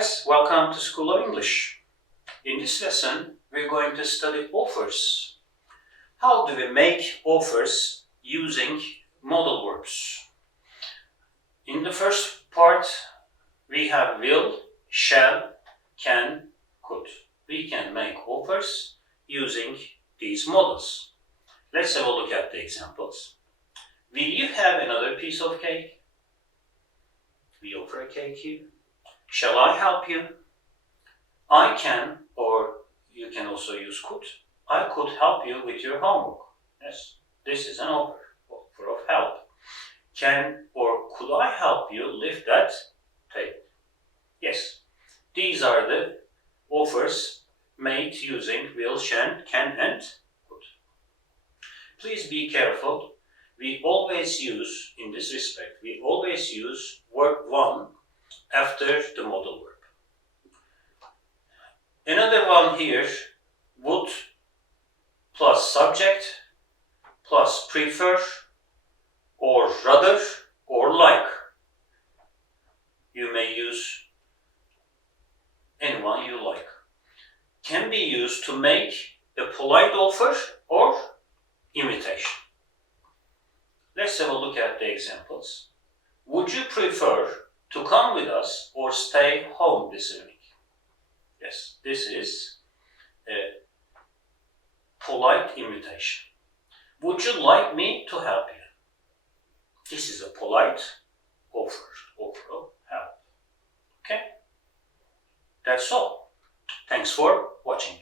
guys, welcome to School of English. In this lesson, we're going to study offers. How do we make offers using modal verbs? In the first part, we have will, shall, can, could. We can make offers using these modals. Let's have a look at the examples. Will you have another piece of cake? We offer a cake here. Shall I help you? I can, or you can also use could. I could help you with your homework. Yes, this is an offer of help. Can or could I help you lift that table? Yes, these are the offers made using will, can, and could. Please be careful. We always use, in this respect, we always use verb 1 after the modal verb. Another one here, would plus subject plus prefer or rather or like. You may use anyone you like. Can be used to make a polite offer or invitation. Let's have a look at the examples. Would you prefer to come with us or stay home this evening? Yes, this is a polite invitation. Would you like me to help you? This is a polite offer of help. Okay? That's all. Thanks for watching.